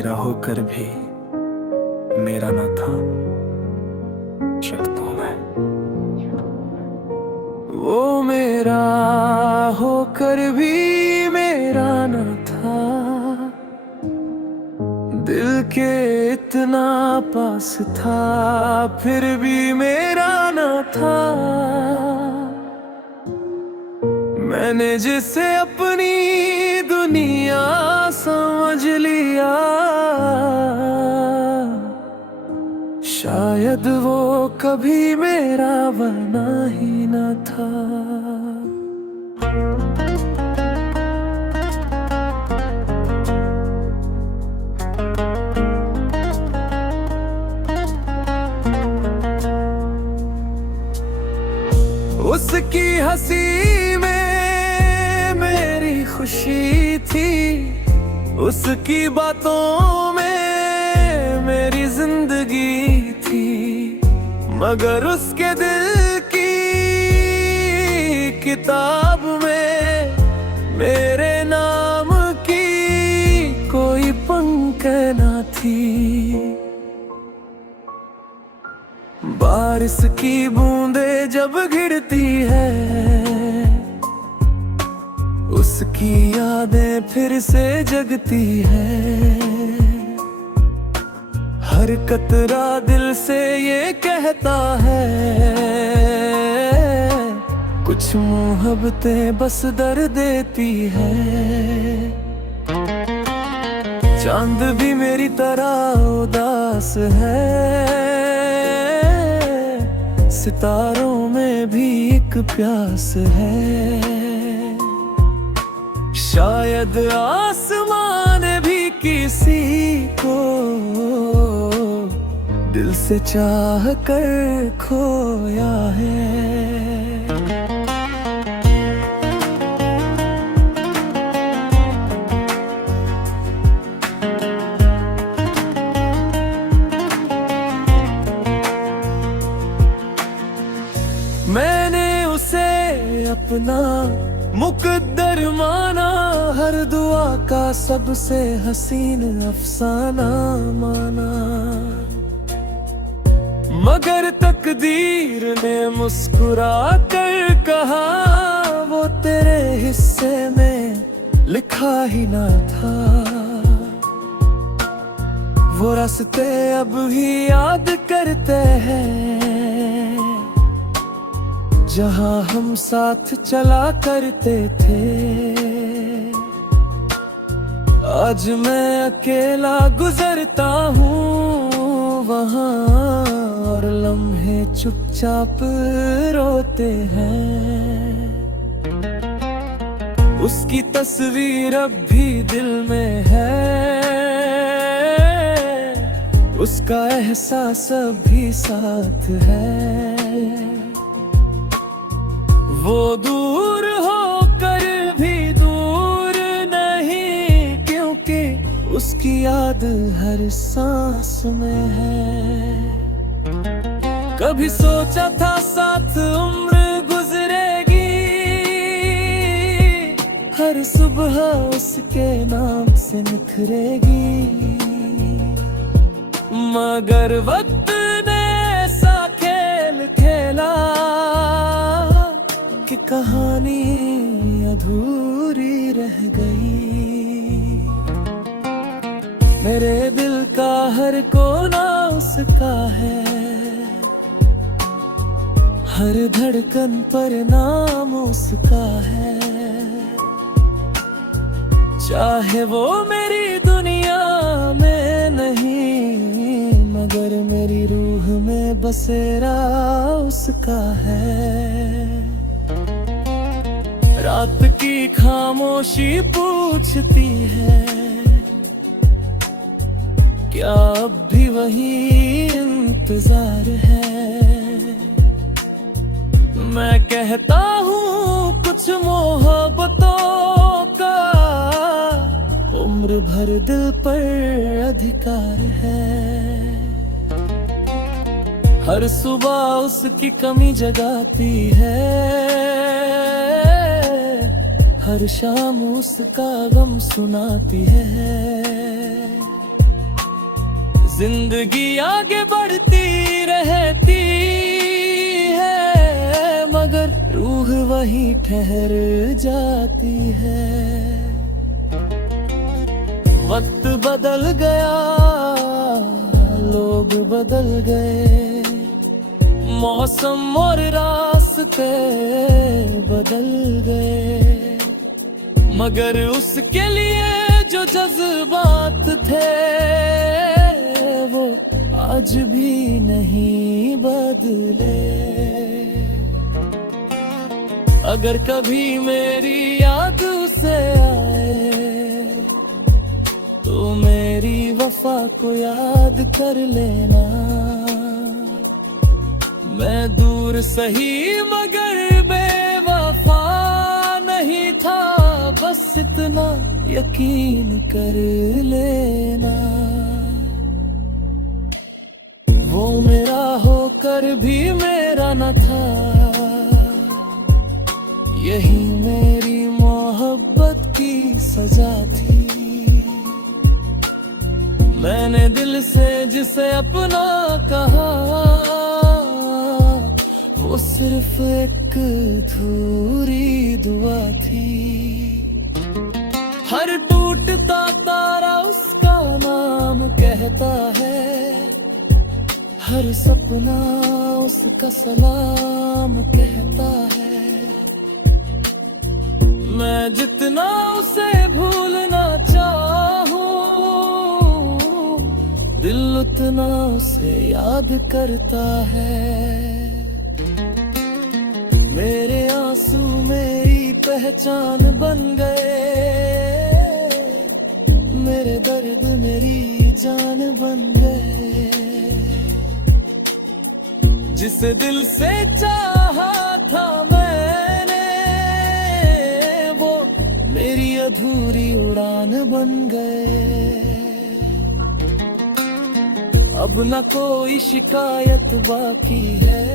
मेरा होकर भी मेरा ना था, शर्तों में। वो मेरा होकर भी मेरा ना था, दिल के इतना पास था, फिर भी मेरा ना था। मैंने जिसे अपनी दुनिया समझ लिया, शायद वो कभी मेरा बना ही न था। उसकी हंसी में मेरी खुशी थी, उसकी बातों में मेरी जिंदगी थी, मगर उसके दिल की किताब में मेरे नाम की कोई पंख ना थी। बारिश की बूंदें जब गिरती है, उसकी यादें फिर से जगती है। हर कतरा दिल से ये कहता है, कुछ मोहब्बतें बस दर्द देती है। चांद भी मेरी तरह उदास है, सितारों में भी एक प्यास है। शायद आसमान भी किसी को दिल से चाह कर खोया है। मैंने उसे अपना मुकद्दर माना, हर दुआ का सबसे हसीन अफसाना माना। मगर तकदीर ने मुस्कुरा कर कहा, वो तेरे हिस्से में लिखा ही ना था। वो रास्ते अब भी याद करते हैं, जहाँ हम साथ चला करते थे। आज मैं अकेला गुजरता हूँ वहाँ, और लम्हे चुपचाप रोते हैं। उसकी तस्वीर अब भी दिल में है, उसका एहसास अब भी साथ है। वो दूर होकर भी दूर नहीं, क्योंकि उसकी याद हर सांस में है। कभी सोचा था साथ उम्र गुजरेगी, हर सुबह उसके नाम से निखरेगी। मगर वक्त ने ऐसा खेल खेला कि कहानी अधूरी रह गई। मेरे दिल का हर कोना उसका है, हर धड़कन पर नाम उसका है। चाहे वो मेरी दुनिया में नहीं, मगर मेरी रूह में बसेरा उसका है। रात की खामोशी पूछती है, क्या अब भी वही इंतजार है। मैं कहता हूँ कुछ मोहब्बतों का उम्र भर दिल पर अधिकार है। हर सुबह उसकी कमी जगाती है, हर शाम उसका गम सुनाती है। जिंदगी आगे बढ़ती रहती है, मगर रूह वहीं ठहर जाती है। वक्त बदल गया, लोग बदल गए, मौसम और रास्ते बदल गए, मगर उसके लिए जो जज्बात थे वो आज भी नहीं बदले। अगर कभी मेरी याद उसे आए तो मेरी वफा को याद कर लेना। मैं दूर सही मगर बेवफा नहीं था, बस इतना यकीन कर लेना। वो मेरा होकर भी मेरा न था, यही मेरी मोहब्बत की सजा थी। मैंने दिल से जिसे अपना कहा, वो सिर्फ एक अधूरी दुआ थी। हर टूटता तारा उसका नाम कहता है, हर सपना उसका सलाम कहता है। मैं जितना उसे भूलना चाहूं, दिल उतना उसे याद करता है। मेरे आंसू मेरी पहचान बन गए, मेरे दर्द मेरी जान बन गए। जिस दिल से चाहा था मैंने, वो मेरी अधूरी उड़ान बन गए। अब न कोई शिकायत बाकी है,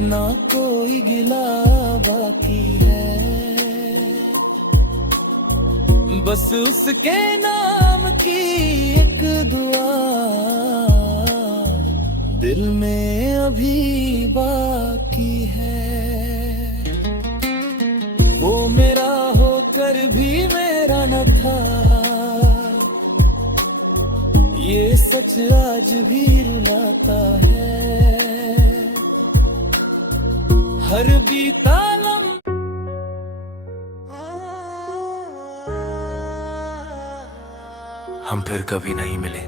ना कोई गिला बाकी है। बस उसके नाम की एक दुआ दिल में अभी बाकी है। वो मेरा होकर भी मेरा न था, ये सच आज भी रुलाता है। हर बीता हम फिर कभी नहीं मिले।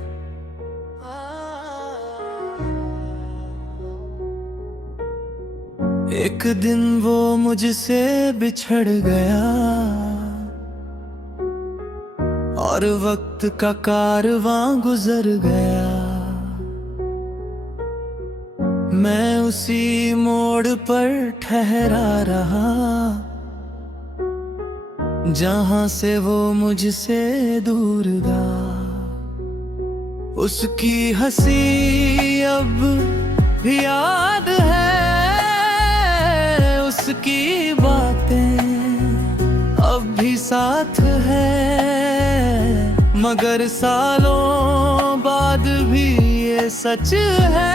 एक दिन वो मुझसे बिछड़ गया और वक्त का कारवां गुजर गया। मैं उसी मोड़ पर ठहरा रहा जहां से वो मुझसे दूर गया। उसकी हंसी अब भी याद है, उसकी बातें अब भी साथ है, मगर सालों बाद भी ये सच है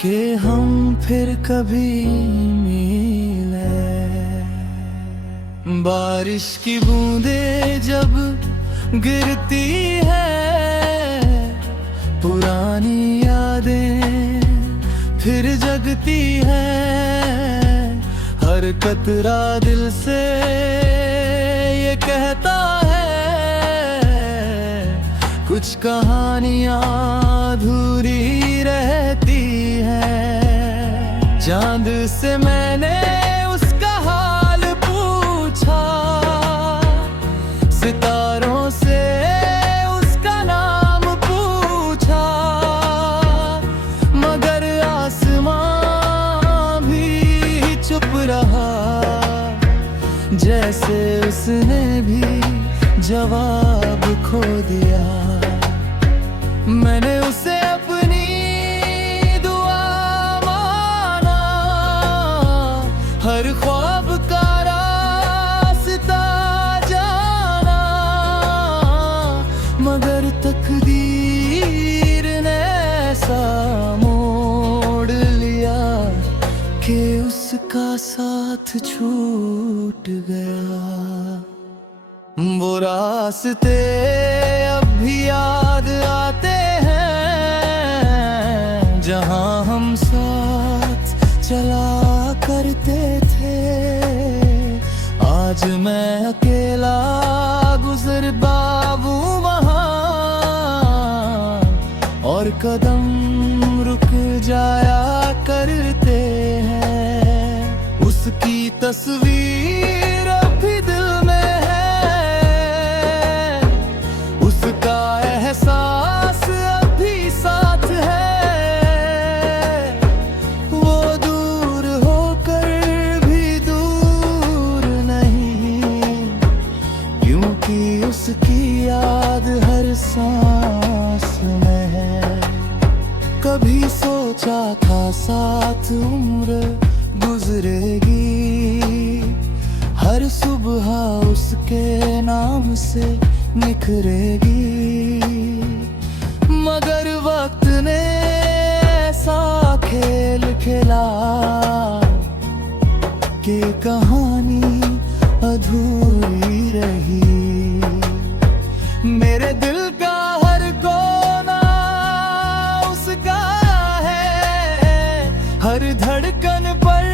कि हम फिर कभी मिले। बारिश की बूंदें जब गिरती है, पुरानी यादें फिर जगती है। हर कतरा दिल से ये कहता है, कुछ कहानियां अधूरी रहती हैं। चांद से मैंने उसका हाल पूछा, सितारों से उसका नाम पूछा, मगर आसमां भी चुप रहा, जैसे उसने भी जवाब खो दिया। मैंने उसे अपनी दुआ माना, हर ख्वाब का रास्ता जाना, उसका साथ छूट गया। वो रास्ते अब भी याद आते हैं जहां हम साथ चला करते थे। आज मैं अकेला गुजर बाबू वहां, और कदम रुक जाया करते हैं। उसकी तस्वीर अब भी दिल में है, उसका एहसास अब भी साथ है। वो दूर होकर भी दूर नहीं, क्योंकि उसकी याद हर सांस में है। कभी सोचा था साथ उम्र गुजरेगी, हर सुबह उसके नाम से निखरेगी। मगर वक्त ने ऐसा खेल खेला कि कहानी अधूरी रही। मेरे दिल का हर कोना उसका है, हर धड़कन पर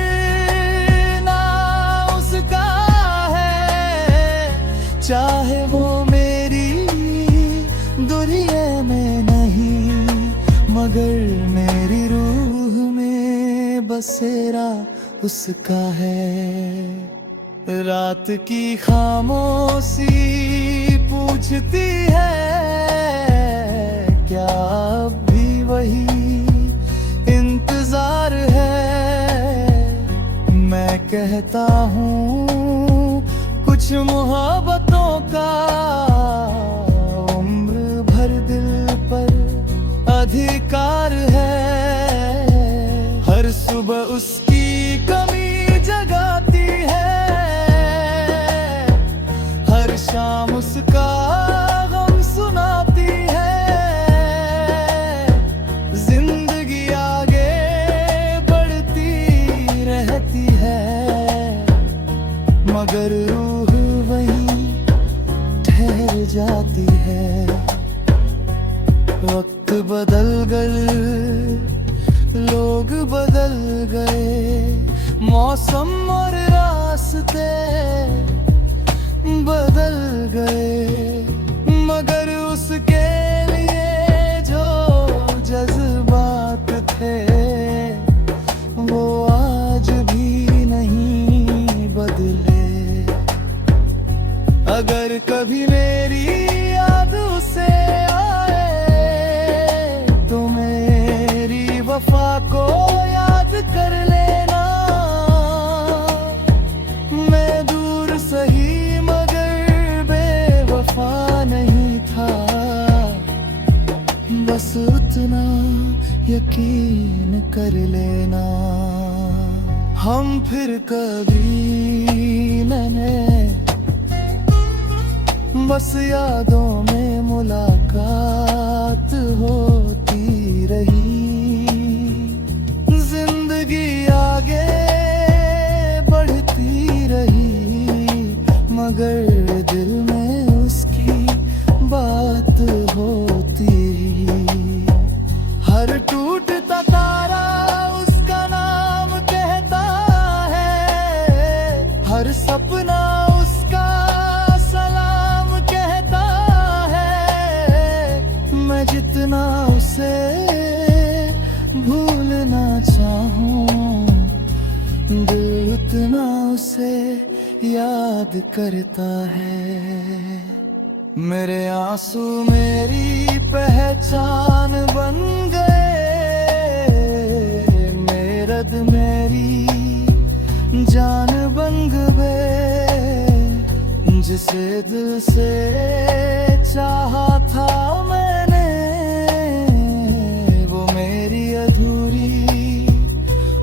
नाम उसका है। चाहे वो मेरी दुनिया में नहीं, मगर मेरी रूह में बसेरा उसका है। रात की खामोशी पूछती है, क्या अब भी वही इंतजार है? मैं कहता हूँ कुछ मोहब्बतों का उम्र भर दिल पर अधिकार है। हर सुबह उसकी कमी जगाती है, हर शाम उसका गम सुनाती है। जिंदगी आगे बढ़ती रहती है, मगर रूह वहीं ठहर जाती है। वक्त बदल गए, लोग बदल गए, मौसम और रास्ते बदल गए, मगर उसके लिए जो जज्बात थे वो आज भी नहीं बदले। अगर कभी मेरी याद उसे आए तो मेरी वफा को याद कर लेना। मैं दूर सही मगर बेवफा नहीं था, बस उतना यकीन कर लेना। हम फिर कभी मैंने बस यादों में मुलाकात होती रही। जिंदगी आगे बढ़ती रही, मगर दिल में उसकी बात होती। हर टूटता तारा उसका नाम कहता है, हर सपना उसका सलाम कहता है। मैं जितना उसे भूलना चाहूं, दिल उतना उसे याद करता है। मेरे आंसू मेरी पहचान बन गए, मेरा दर्द मेरी जान बन गए। जिसे दिल से चाहा था मैंने, वो मेरी अधूरी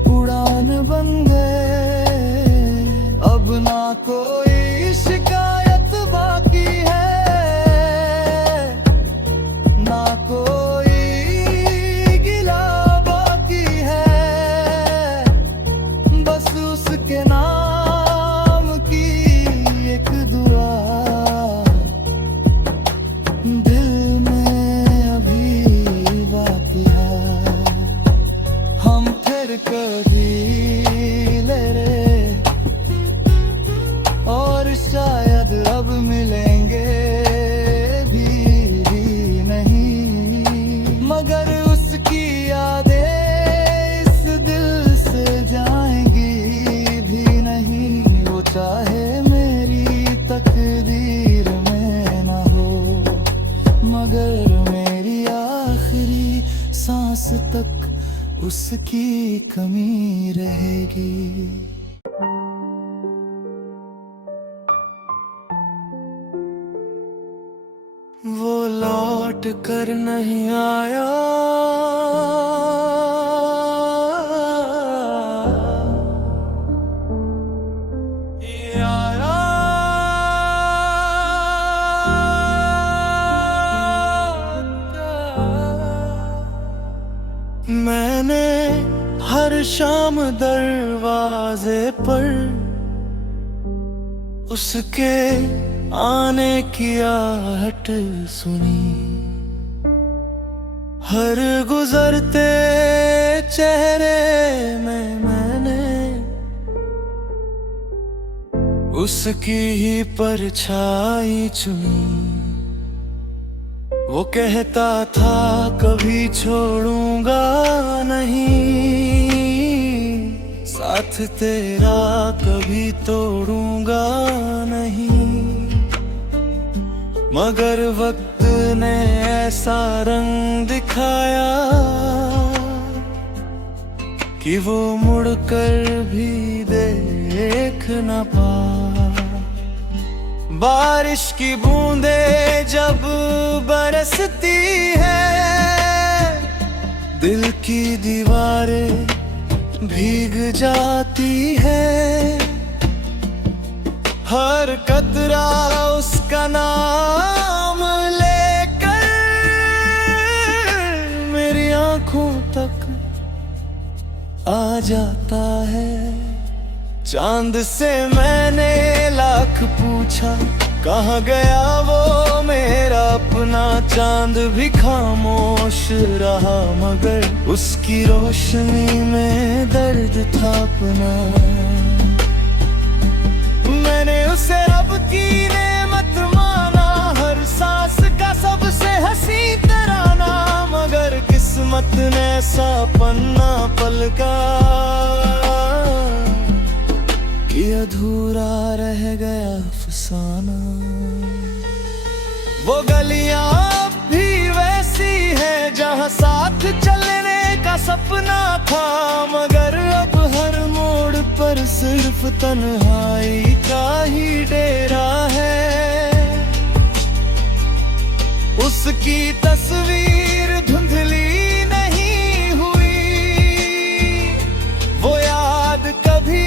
उड़ान बन गए। अब ना कोई शिकायत बाकी है, ना कोई गिला बाकी है। उसके नाम की एक दुआ दिल में अभी बाकी है। हम फिर कभी लड़े और शायद अब मिलेंगे भी नहीं, मगर उसकी यादें इस दिल से जाएंगी भी नहीं। वो चाहे मेरी तकदीर में ना हो, मगर मेरी आखिरी सांस तक उसकी कमी रहेगी। वो लौट कर नहीं आया, ये आया मैंने हर शाम दरवाजे पर उसके आने की आहट सुनी। हर गुजरते चेहरे में मैंने उसकी ही परछाई चुनी। वो कहता था कभी छोड़ूंगा नहीं, साथ तेरा कभी तोड़ूंगा नहीं, मगर वक्त ने ऐसा रंग दिखाया कि वो मुड़कर भी देख न पाया। बारिश की बूंदें जब बरसती है, दिल की दीवारें भीग जाती है। हर कतरा उसका नाम लेकर मेरी आंखों तक आ जाता है। चांद से मैंने लाख पूछा कहाँ गया वो मेरा अपना चांद भी खामोश रहा, मगर उसकी रोशनी में दर्द था अपना। मैंने उसे रब की नेमत माना, हर सांस का सबसे हंसी तराना, मगर किस्मत ने ऐसा पन्ना पलटा कि अधूरा रह गया अफसाना। वो गलियां अब भी वैसी है जहां साथ चलने का सपना था, मगर अब हर मोड़ पर सिर्फ तन्हाई का ही डेरा है। उसकी तस्वीर धुंधली नहीं हुई, वो याद कभी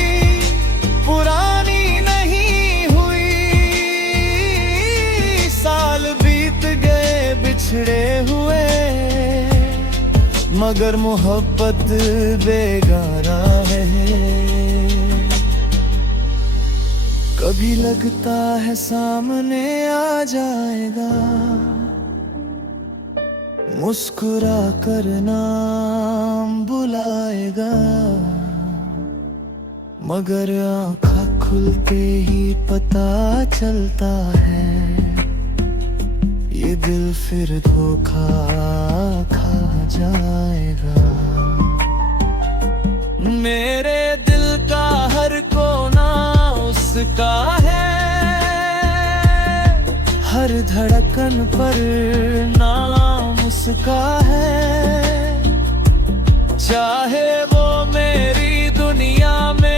पुरानी नहीं हुई। साल बीत गए बिछड़े हुए, मगर मोहब्बत बेगाना है। कभी लगता है सामने आ जाएगा, मुस्कुरा कर नाम बुलाएगा, मगर आँखा खुलते ही पता चलता है ये दिल फिर धोखा खा जाएगा। मेरे दिल का हर कोना उसका है, हर धड़कन पर नाम उसका है। चाहे वो मेरी दुनिया में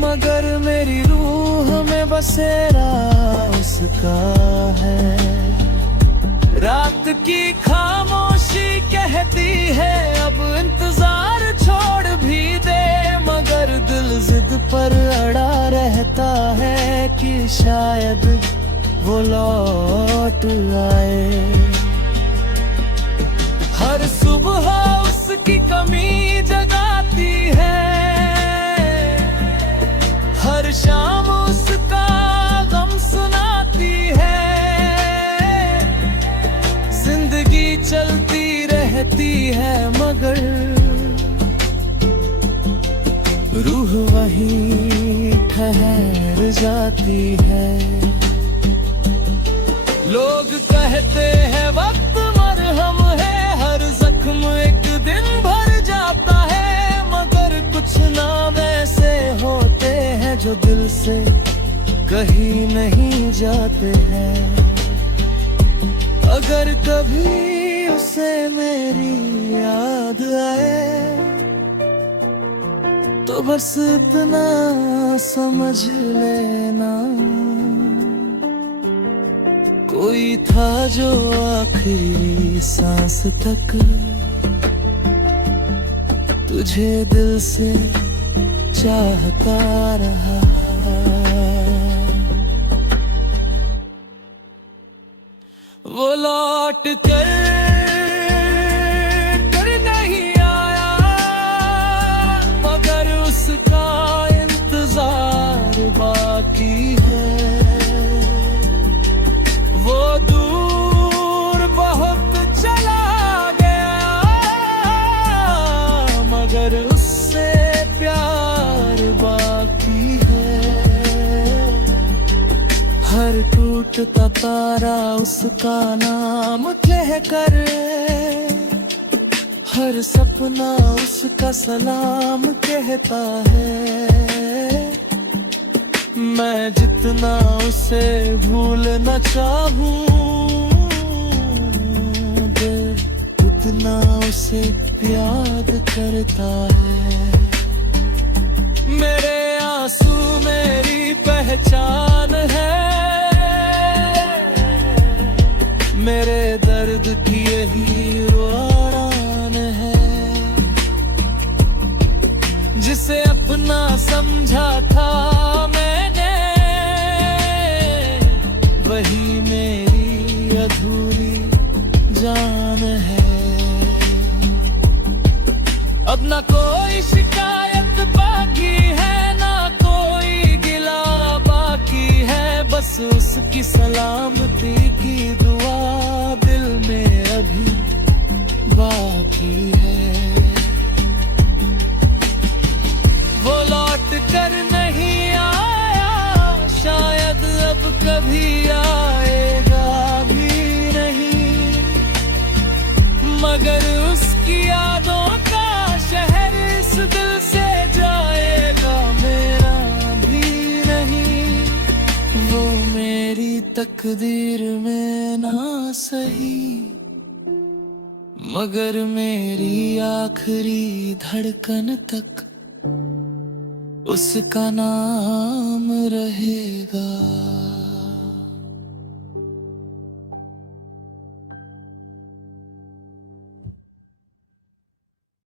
मगर मेरी रूह में बसेरा उसका है। रात की खामोशी कहती है अब इंतजार छोड़ भी दे, मगर दिल जिद पर अड़ा रहता है कि शायद वो लौट आए। हर सुबह उसकी कमी जगा रूह वहीं ठहर जाती है। लोग कहते हैं वक्त मरहम है, हर जख्म एक दिन भर जाता है, मगर कुछ नाम ऐसे होते हैं जो दिल से कहीं नहीं जाते हैं। अगर कभी उसे मेरी याद आए तो बस इतना समझ लेना, कोई था जो आखिरी सांस तक तुझे दिल से चाहता रहा। वो लौट कर नहीं आया, मगर उसका इंतजार बाकी है। वो दूर बहुत चला गया, मगर उससे प्यार बाकी है। हर टूटता तारा उसका नाम कह कर, हर सपना उसका सलाम कहता है। मैं जितना उसे भूलना चाहूं, दिल उतना उसे याद करता है। मेरे आंसू मेरी पहचान है, मेरे दर्द की यही उड़ान है। जिसे अपना समझा था मैंने, वही मेरी अधूरी जान है। अब ना कोई शिकायत बाकी है, ना कोई गिला बाकी है, बस उसकी सलामती की दुआ दिल में अभी बाकी है। वो लौट कर नहीं आया, शायद अब कभी आएगा भी नहीं, मगर उसकी यादों का शहर इस दिल से जाएगा मेरा भी नहीं। वो मेरी तकदीर में ना सही, मगर मेरी आखिरी धड़कन तक उसका नाम रहेगा।